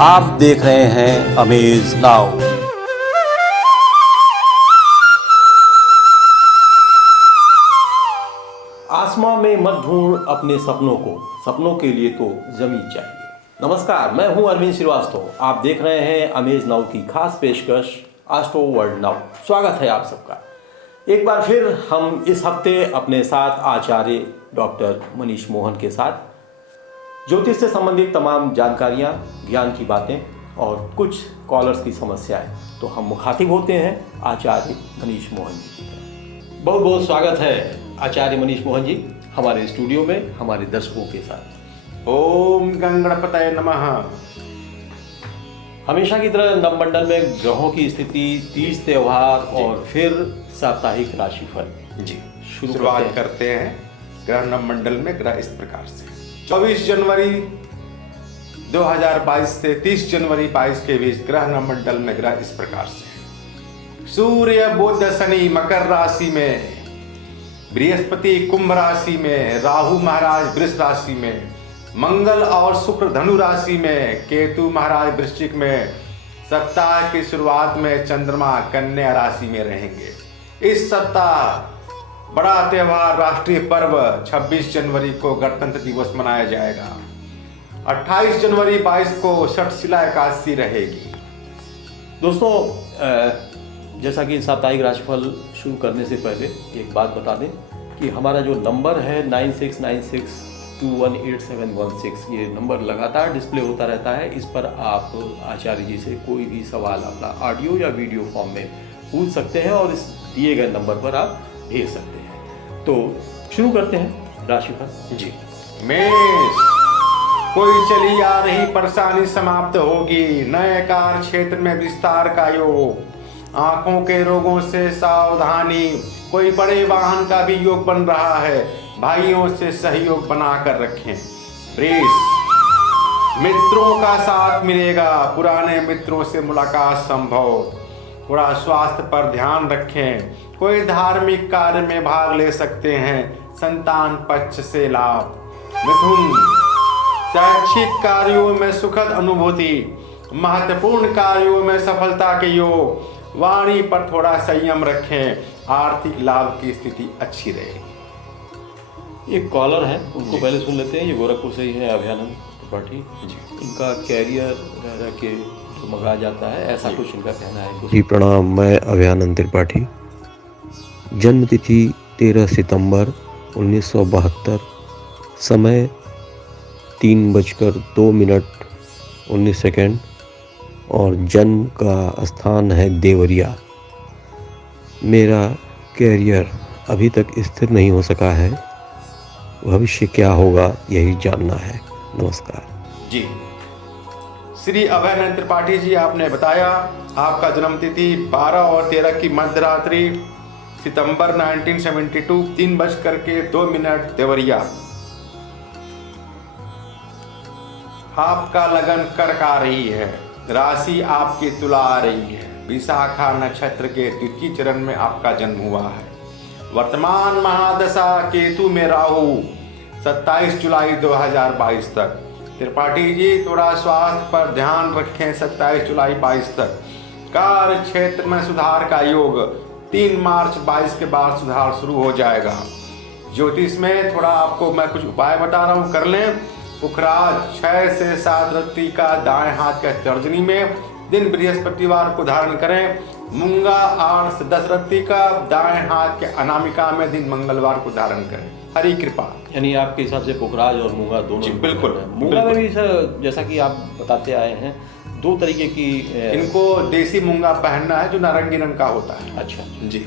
आप देख रहे हैं अमेज नाउ। आसमां में मत ढूंढ अपने सपनों को, सपनों के लिए तो जमीन चाहिए। नमस्कार, मैं हूं अरविंद श्रीवास्तव। आप देख रहे हैं अमेज नाउ की खास पेशकश एस्ट्रो वर्ल्ड नाउ। स्वागत है आप सबका। एक बार फिर हम इस हफ्ते अपने साथ आचार्य डॉक्टर मनीष मोहन के साथ ज्योतिष से संबंधित तमाम जानकारियां, ज्ञान की बातें और कुछ कॉलर्स की समस्याएं, तो हम मुखातिब होते हैं आचार्य मनीष मोहन जी। बहुत बहुत स्वागत है आचार्य मनीष मोहन जी हमारे स्टूडियो में हमारे दर्शकों के साथ। ओम गणपतये नमः। हमेशा की तरह नवमंडल में ग्रहों की स्थिति, तीज त्योहार और फिर साप्ताहिक राशिफल जी शुरुआत करते हैं। ग्रह नवमंडल में ग्रह इस प्रकार से 24 जनवरी 2022 से 30 जनवरी 22 के बीच ग्रह नवमंडल में ग्रह इस प्रकार से। सूर्य बुध शनि मकर राशि में, बृहस्पति कुंभ राशि में, राहु महाराज वृष राशि में, मंगल और शुक्र धनु राशि में, केतु महाराज वृश्चिक में। सप्ताह की शुरुआत में चंद्रमा कन्या राशि में रहेंगे। इस सप्ताह बड़ा त्योहार, राष्ट्रीय पर्व 26 जनवरी को गणतंत्र दिवस मनाया जाएगा। 28 जनवरी 22 को षटशिला एकादशी रहेगी। दोस्तों, जैसा कि साप्ताहिक राशिफल शुरू करने से पहले एक बात बता दें कि हमारा जो नंबर है 9696218716, ये नंबर लगातार डिस्प्ले होता रहता है। इस पर आप आचार्य जी से कोई भी सवाल अपना ऑडियो या वीडियो फॉर्म में पूछ सकते हैं और इस दिए गए नंबर पर आप भेज सकते हैं। तो शुरू करते हैं राशिफल जी। मेष, कोई चली आ रही परेशानी समाप्त होगी। नए कार्य क्षेत्र में विस्तार का योग। आंखों के रोगों से सावधानी। कोई बड़े वाहन का भी योग बन रहा है। भाइयों से सहयोग बनाकर रखें। वृष, मित्रों का साथ मिलेगा। पुराने मित्रों से मुलाकात संभव। थोड़ा स्वास्थ्य पर ध्यान रखें। कोई धार्मिक कार्य में भाग ले सकते हैं। संतान पक्ष से लाभ। मिथुन, शैक्षिक कार्यों में सुखद अनुभूति। महत्वपूर्ण कार्यों में सफलता के योग। वाणी पर थोड़ा संयम रखें। आर्थिक लाभ की स्थिति अच्छी रहेगी। एक कॉलर है, उनको पहले सुन लेते हैं। ये गोरखपुर से ही है, अभयानंद त्रिपाठी जी। इनका कैरियर रह के मंगा जाता है, ऐसा कुछ इनका कहना है। जी प्रणाम, मैं अभयानंद त्रिपाठी। जन्म तिथि 13 सितंबर 1972, समय 3:02 और जन्म का स्थान है देवरिया। मेरा कैरियर अभी तक स्थिर नहीं हो सका है। भविष्य क्या होगा यही जानना है। नमस्कार जी। श्री अभयानंद त्रिपाठी जी, आपने बताया आपका जन्म तिथि 12 और 13 की मध्यरात्रि सितंबर 1972 3:02 देवरिया। आपका लगन कर्क आ रही है। राशि आपकी तुला आ रही है। विशाखा नक्षत्र के द्वितीय चरण में आपका जन्म हुआ है। वर्तमान महादशा केतु में राहु 27 जुलाई 2022 तक। त्रिपाठी जी, थोड़ा स्वास्थ्य पर ध्यान रखें। 27 जुलाई 22 तक। कार्य क्षेत्र में सुधार का योग। 3 मार्च 22 के बाद सुधार शुरू हो जाएगा। ज्योतिष में थोड़ा आपको मैं कुछ उपाय बता रहा हूँ, कर लें। पुखराज 6 से 7 रत्ती का दाएं हाथ के तर्जनी में, दिन बृहस्पतिवार को धारण करें। मूंगा 8 से 10 रत्ती का दाएं हाथ के अनामिका में, दिन मंगलवार को धारण करें। हरी कृपा। यानी आपके हिसाब से पुखराज और मूंगा दोनों? जी बिल्कुल। मूंगा में भी सर, जैसा कि आप बताते आए हैं, 2 तरीके की इनको देसी मूंगा पहनना है जो नारंगी रंग का होता है। अच्छा जी,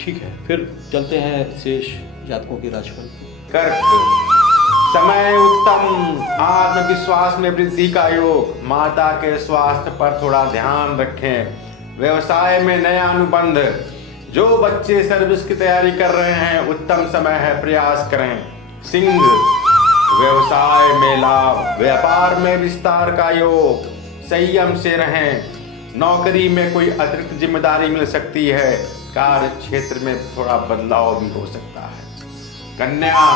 ठीक है। फिर चलते हैं शेष जातकों की राशिफल। कर्क, समय उत्तम। आत्मविश्वास में वृद्धि का योग। माता के स्वास्थ्य पर थोड़ा ध्यान रखें। व्यवसाय में नया अनुबंध। जो बच्चे सर्विस की तैयारी कर रहे हैं, उत्तम समय है, प्रयास करें। सिंह, व्यवसाय में लाभ। व्यापार में विस्तार का योग। संयम से रहें। नौकरी में कोई अतिरिक्त जिम्मेदारी मिल सकती है। कार्य क्षेत्र में थोड़ा बदलाव भी हो सकता है। कन्या,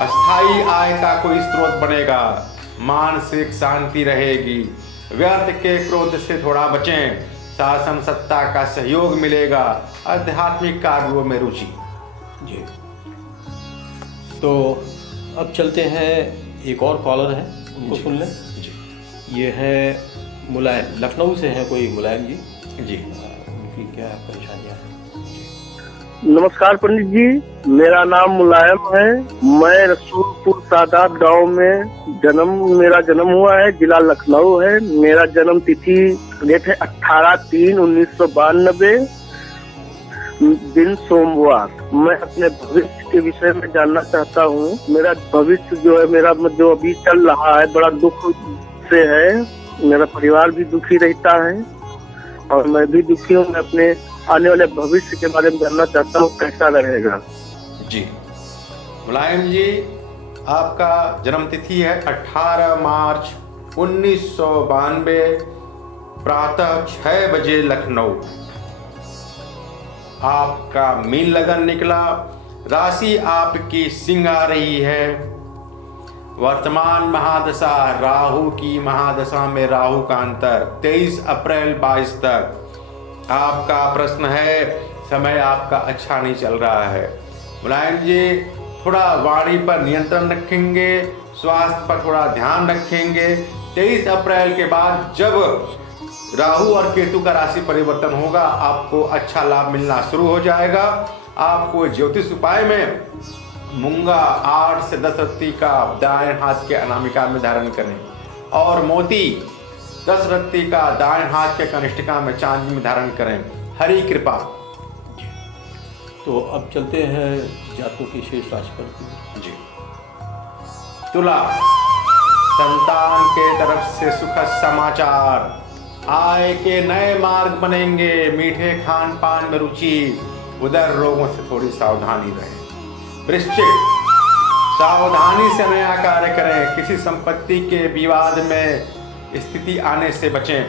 अस्थाई आय का कोई स्रोत बनेगा। मानसिक शांति रहेगी। व्यर्थ के क्रोध से थोड़ा बचें। शासन सत्ता का सहयोग मिलेगा। आध्यात्मिक कार्यों में रुचि। जी, तो अब चलते हैं, एक और कॉलर है, उनको सुन लें। जी, ये है मुलायम, लखनऊ से हैं कोई मुलायम जी। जी, उनकी क्या परेशानियाँ हैं? नमस्कार पंडित जी, मेरा नाम मुलायम है। मैं रसूलपुर सादात गांव में मेरा जन्म हुआ है। जिला लखनऊ है। मेरा जन्म तिथि डेट है 18/3/1992, दिन सोमवार। मैं अपने भविष्य के विषय में जानना चाहता हूँ। मेरा भविष्य जो है, मेरा जो अभी चल रहा है, बड़ा दुख से है। मेरा परिवार भी दुखी रहता है और मैं भी दुखी हूँ। मैं अपने आने वाले भविष्य के बारे में जानना चाहता हूँ, कैसा रहेगा। जी, मुलायम जी, आपका जन्म तिथि है 18 मार्च 1992, प्रातः 6 बजे लखनऊ। आपका मीन लगन निकला। राशि आपकी सिंह आ रही है। वर्तमान महादशा राहु की महादशा में राहु का अंतर 23 अप्रैल 22 तक। आपका प्रश्न है, समय आपका अच्छा नहीं चल रहा है। मुलायम जी, थोड़ा वाणी पर नियंत्रण रखेंगे, स्वास्थ्य पर थोड़ा ध्यान रखेंगे। 23 अप्रैल के बाद जब राहु और केतु का राशि परिवर्तन होगा, आपको अच्छा लाभ मिलना शुरू हो जाएगा। आपको ज्योतिष उपाय में मूंगा 8 से 10 रत्ती का दाएं हाथ के अनामिका में धारण करें और मोती 10 रत्ती का दाएं हाथ के कनिष्ठिका में चांदी में धारण करें। हरि कृपा। तो अब चलते हैं जातकों की शेष राशि पर। जी, तुला, संतान के तरफ से सुखद समाचार। आय के नए मार्ग बनेंगे। मीठे खान पान में रुचि। उदर रोगों से थोड़ी सावधानी रहे। वृश्चिक, सावधानी से नया कार्य करें। किसी संपत्ति के विवाद में स्थिति आने से बचें।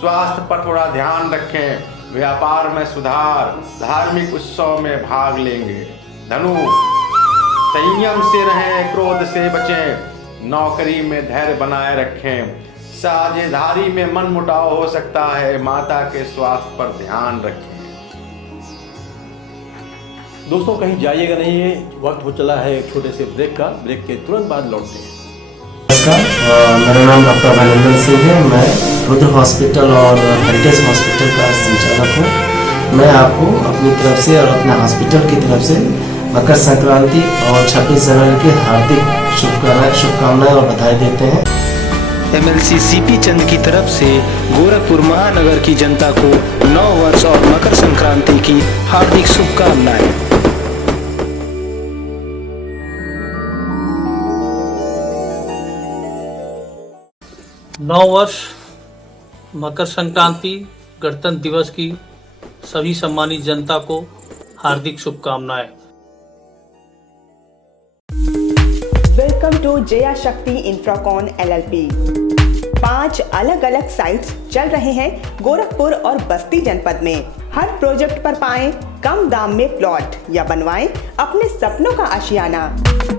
स्वास्थ्य पर थोड़ा ध्यान रखें। व्यापार में सुधार। धार्मिक उत्सव में भाग लेंगे। धनु, संयम से रहें, क्रोध से बचें। नौकरी में धैर्य बनाए रखें। साझेदारी में मन मुटाव हो सकता है। माता के स्वास्थ्य पर ध्यान रखें। दोस्तों, कहीं जाइएगा नहीं है, वक्त हो चला है एक छोटे से ब्रेक का। ब्रेक के तुरंत बाद लौटते हैं। नमस्कार, मेरा नाम डॉक्टर अभिनंदन सिंह है। मैं रुद्र हॉस्पिटल और हेरिटेज हॉस्पिटल का संचालक हूँ। मैं आपको अपनी तरफ से और अपने हॉस्पिटल की तरफ से मकर संक्रांति और 26 जनवरी की हार्दिक शुभकामनाएं और बधाई देते हैं। MLC CP चंद की तरफ से गोरखपुर महानगर की जनता को नव वर्ष और मकर संक्रांति की हार्दिक शुभकामनाएं। नव वर्ष, मकर संक्रांति, गणतंत्र दिवस की सभी सम्मानित जनता को हार्दिक शुभकामनाएं। वेलकम टू जया शक्ति इंफ्राकॉन LLP। 5 अलग अलग साइट्स चल रहे हैं गोरखपुर और बस्ती जनपद में। हर प्रोजेक्ट पर पाएं कम दाम में प्लॉट या बनवाएं अपने सपनों का आशियाना।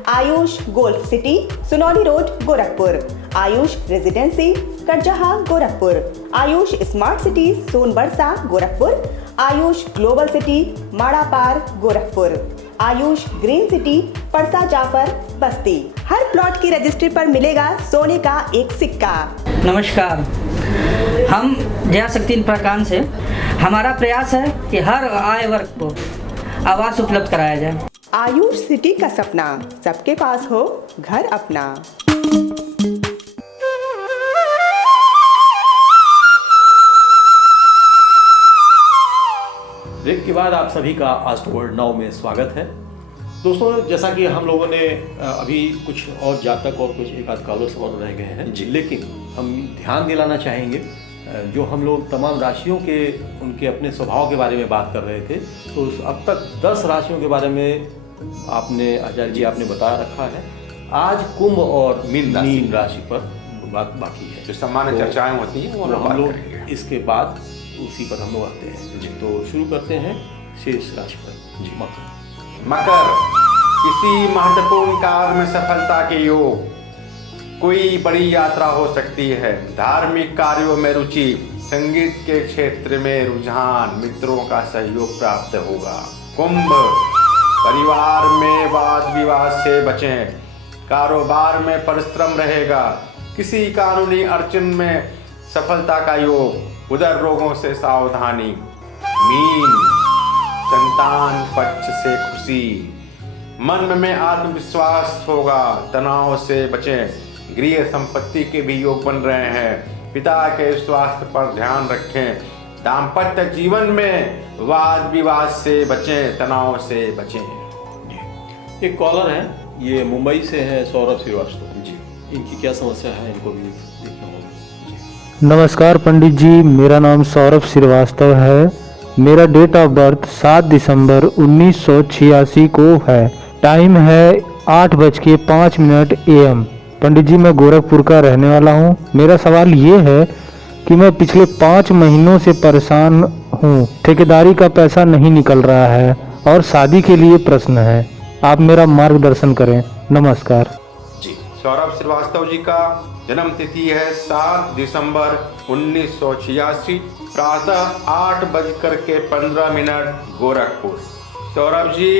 Ayush golf city, Sunauli road, Gorakhpur. Ayush residency, Karjaha, Gorakhpur. Ayush smart city, Sonbarsa, Gorakhpur. Ayush global city, Madapar, Gorakhpur. Ayush green city, Parsa Jafar, Basti. हर प्लॉट की रजिस्ट्री पर मिलेगा सोने का एक सिक्का। नमस्कार, हम जया शक्ति इंफ्राकॉन से। हमारा प्रयास है कि हर आय वर्ग को आवास उपलब्ध कराया जाए। आयुष सिटी का सपना, सबके पास हो घर अपना। ब्रेक के बाद आप सभी का आस्ट्रो वर्ल्ड नाउ में स्वागत है। दोस्तों, जैसा कि हम लोगों ने अभी कुछ और जातक और कुछ एक आध कॉलर्स और रह गए हैं जी, लेकिन हम ध्यान दिलाना चाहेंगे, जो हम लोग तमाम राशियों के उनके अपने स्वभाव के बारे में बात कर रहे थे, तो अब तक 10 राशियों के बारे में आपने आचार्य जी आपने बता रखा है। आज कुंभ और मीन राशि पर बात बाकी है, जो सामान्य चर्चाएं होती हैं वो हम लोग इसके बाद उसी पर हम लोग आते हैं जी। तो शुरू करते हैं शेष राशि पर जी। मकर, किसी महत्वपूर्ण कार्य में सफलता के योग। कोई बड़ी यात्रा हो सकती है, धार्मिक कार्यों में रुचि, संगीत के क्षेत्र में रुझान, मित्रों का सहयोग प्राप्त होगा। कुंभ, परिवार में वाद विवाद से बचें, कारोबार में परिश्रम रहेगा, किसी कानूनी अड़चन में सफलता का योग, उदर रोगों से सावधानी। मीन, संतान पक्ष से खुशी, मन में आत्मविश्वास होगा, तनाव से बचें, गृह संपत्ति के भी योग बन रहे हैं, पिता के स्वास्थ्य पर ध्यान रखें, दाम्पत्य जीवन में वाद विवाद से बचें, तनाव से बचें। एक कॉलर है, ये मुंबई से है, सौरभ श्रीवास्तव जी। इनकी क्या समस्या है, इनको भी देखना होगा। नमस्कार पंडित जी, मेरा नाम सौरभ श्रीवास्तव है। मेरा डेट ऑफ बर्थ 7 दिसंबर 1986 को है। टाइम है 8:05 AM। पंडित जी, मैं गोरखपुर का रहने वाला हूँ। मेरा सवाल ये है कि मैं पिछले 5 महीनों से परेशान हूँ, ठेकेदारी का पैसा नहीं निकल रहा है और शादी के लिए प्रश्न है। आप मेरा मार्गदर्शन करें। नमस्कार जी। सौरभ श्रीवास्तव जी का जन्म तिथि है 7 दिसंबर 1986, प्रातः 8:15 गोरखपुर। सौरभ जी,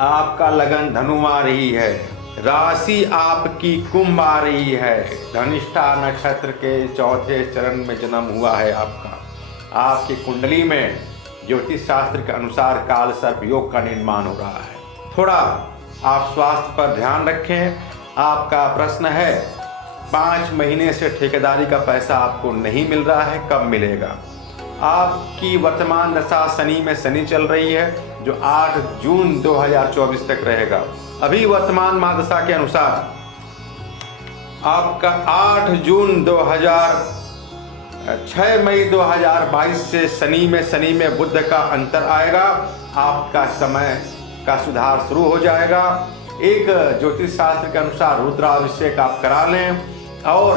आपका लगन धनु आ रही है, राशि आपकी कुंभ आ रही है, धनिष्ठा नक्षत्र के चौथे चरण में जन्म हुआ है आपका। आपकी कुंडली में ज्योतिष शास्त्र के अनुसार काल सर्प योग का निर्माण हो रहा है। थोड़ा आप स्वास्थ्य पर ध्यान रखें। आपका प्रश्न है 5 महीने से ठेकेदारी का पैसा आपको नहीं मिल रहा है, कब मिलेगा? आपकी वर्तमान दशा शनि में शनि चल रही है, जो 8 जून 2024 तक रहेगा। अभी वर्तमान महादशा के अनुसार आपका 8 जून 6 मई 2022 से शनि में बुध का अंतर आएगा। आपका समय का सुधार शुरू हो जाएगा। एक ज्योतिष शास्त्र के अनुसार रुद्राभिषेक आप करा लें और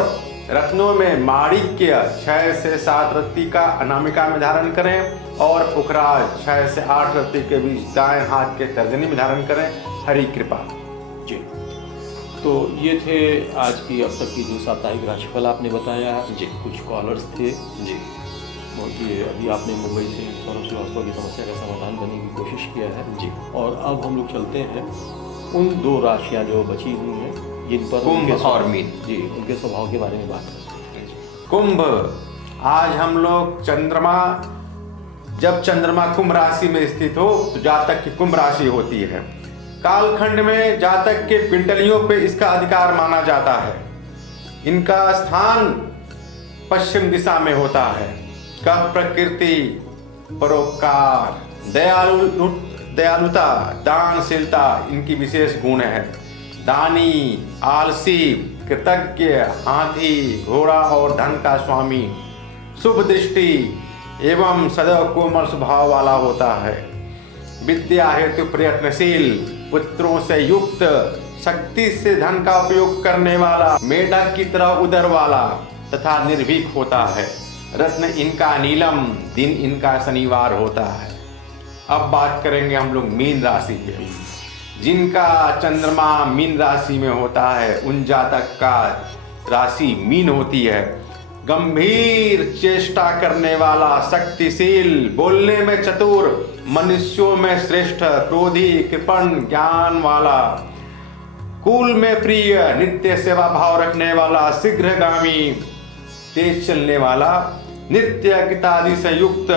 रत्नों में माणिक्य 6 से 7 रत्ती का अनामिका में धारण करें और पुखराज 6 से 8 रत्ती के बीच दाएं हाथ के तर्जनी में धारण करें। हरी कृपा जी। तो ये थे आज की अब तक की जो साप्ताहिक राशिफल आपने बताया जी। कुछ कॉलर्स थे जी, ये अभी आपने मुंबई से सौरभ श्रीवास्तव की समस्या का समाधान करने की कोशिश किया है जी। और अब हम लोग चलते हैं उन 2 राशियां जो बची हुई हैं, जिन पर कुंभ और मीन जी, उनके स्वभाव के बारे में बात करते हैं। कुंभ, आज हम लोग जब चंद्रमा कुंभ राशि में स्थित हो तो जातक की कुंभ राशि होती है। कालखंड में जातक के पिंडलियों पे इसका अधिकार माना जाता है। इनका स्थान पश्चिम दिशा में होता है। कह प्रकृति, परोपकार, दयालुता, दानशीलता इनकी विशेष गुण है। दानी, आलसी, कृतज्ञ, हाथी, घोड़ा और धन का स्वामी, शुभ दृष्टि एवं सदैव कोमल स्वभाव वाला होता है। विद्या हेतु प्रयत्नशील, पुत्रों से युक्त, शक्ति से धन का उपयोग करने वाला, मेढक की तरह उदर वाला तथा निर्भीक होता है। रत्न इनका नीलम, दिन इनका शनिवार होता है। अब बात करेंगे हम लोग मीन राशि के। जिनका चंद्रमा मीन राशि में होता है उन जातक का राशि मीन होती है। गंभीर चेष्टा करने वाला, शक्तिशील, बोलने में चतुर, मनुष्यों में श्रेष्ठ, क्रोधी, कृपण, ज्ञान वाला, कुल में प्रिय, नित्य सेवा भाव रखने वाला, शीघ्रगामी, तेज चलने वाला, नित्य गीतादि से युक्त,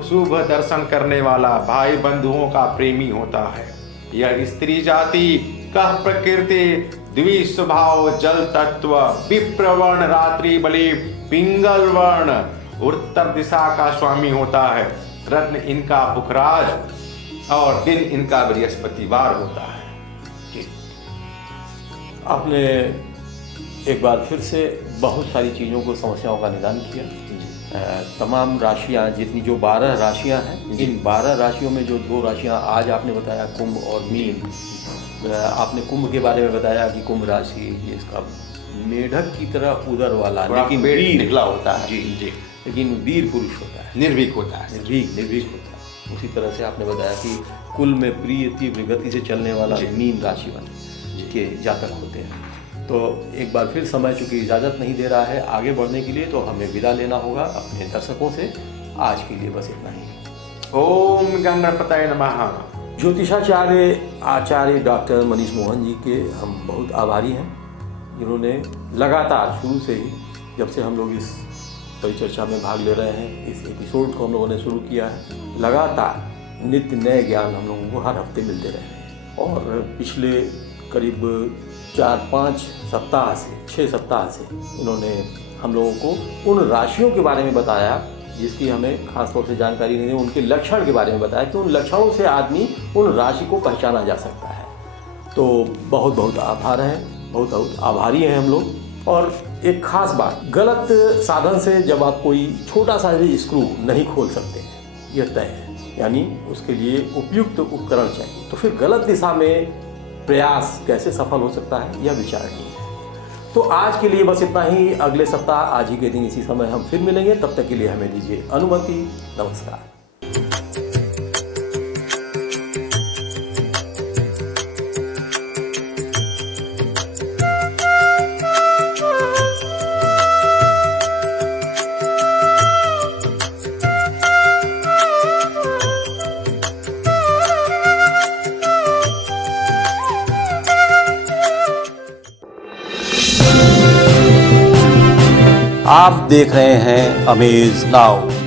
शुभ दर्शन करने वाला, भाई बंधुओं का प्रेमी होता है। यह स्त्री जाति, कह प्रकृति, द्विज स्वभाव, जल तत्व, विप्र वर्ण, रात्रि बलि, पिंगल वर्ण, उत्तर दिशा का स्वामी होता है। रत्न इनका पुखराज और दिन इनका बृहस्पतिवार होता है। जी, आपने एक बार फिर से बहुत सारी चीज़ों को, समस्याओं का निदान किया। तमाम राशियां, जितनी जो 12 राशियां हैं, इन 12 राशियों में जो 2 राशियां आज आपने बताया, कुंभ और मीन। आपने कुंभ के बारे में बताया कि कुंभ राशि ये इसका मेढक की तरह उदर वाला, लेकिन वीर निकला होता है जी जी, लेकिन वीर पुरुष होता है, निर्भीक होता है, निर्भीक होता है। उसी तरह से आपने बताया कि कुल में प्रिय, तीव्र गति से चलने वाला मीन राशि वाले के जातक होते हैं। तो एक बार फिर समय चूंकि इजाज़त नहीं दे रहा है आगे बढ़ने के लिए, तो हमें विदा लेना होगा अपने दर्शकों से। आज के लिए बस इतना ही। ओम गणपतये नमः। ज्योतिषाचार्य आचार्य डॉक्टर मनीष मोहन जी के हम बहुत आभारी हैं, जिन्होंने लगातार शुरू से ही, जब से हम लोग इस परिचर्चा में भाग ले रहे हैं, इस एपिसोड को हम लोगों ने शुरू किया है, लगातार नित्य नए ज्ञान हम लोगों को हर हफ्ते मिलते रहे हैं। और पिछले करीब 4-5 सप्ताह से 6 सप्ताह से इन्होंने हम लोगों को उन राशियों के बारे में बताया जिसकी हमें खासतौर से जानकारी नहीं है, उनके लक्षण के बारे में बताया कि उन लक्षणों से आदमी उन राशि को पहचाना जा सकता है। तो बहुत बहुत आभार है, बहुत बहुत आभारी हैं हम लोग। और एक खास बात, गलत साधन से जब आप कोई छोटा सा भी स्क्रू नहीं खोल सकते, यह तय है, यानी उसके लिए उपयुक्त उपकरण चाहिए। तो फिर गलत दिशा में प्रयास कैसे सफल हो सकता है, यह विचारणीय है। तो आज के लिए बस इतना ही। अगले सप्ताह आज ही के दिन इसी समय हम फिर मिलेंगे। तब तक के लिए हमें दीजिए अनुमति। नमस्कार। आप देख रहे हैं अमेज नाउ।